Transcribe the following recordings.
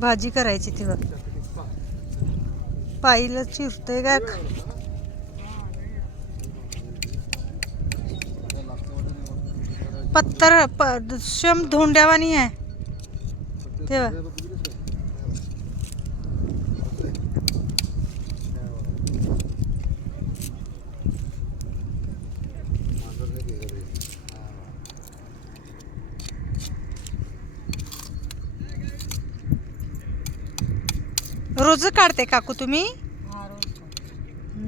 भाजी करायची ती बघ. पाईला चिरतोय का? पत्तर शम धोंड्यावानी आहे तेव्हा. रोज काढते काकू तुम्ही?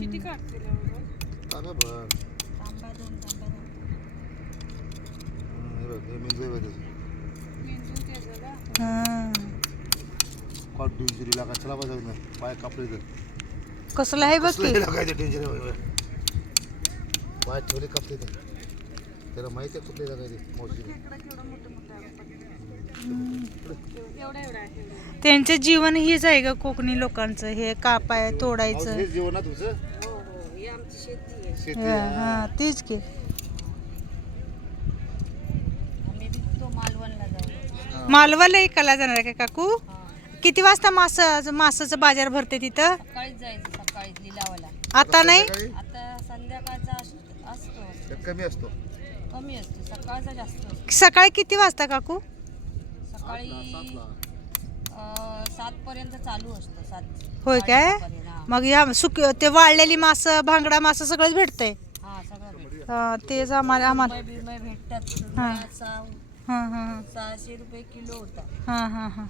किती काढते कसलं आहे बघ की. पाय ठेवले कापले त्याला माहिती आहे कुठले लागायचे मोठी. त्यांचे जीवन हेच आहे ग कोकणी लोकांचं, हे कापाय तोडायचं. जीवन ना तुझं शेती. हा तेच की. मालवणला एकाला जाणार आहे का काकू? किती वाजता मासाचं बाजार भरते तिथं? सकाळीच जायचं, सकाळी लिलावाला. आता नाही, आता संध्याकाळचा असतो. कमी असतो. कमी असतो, सकाळचा जास्त असतो. सकाळी किती वाजता काकू? सकाळी 7 पर्यंत चालू असतं. 7. होय काय? मग या ते वाळलेली मास, भांगडा मासा सगळंच भेटतंय. हा सगळं भेटतं. हा तेच आम्हाला बिरमय भेटतात. हा. रुपयाचा 600 रुपये किलो होता. हा हा हा.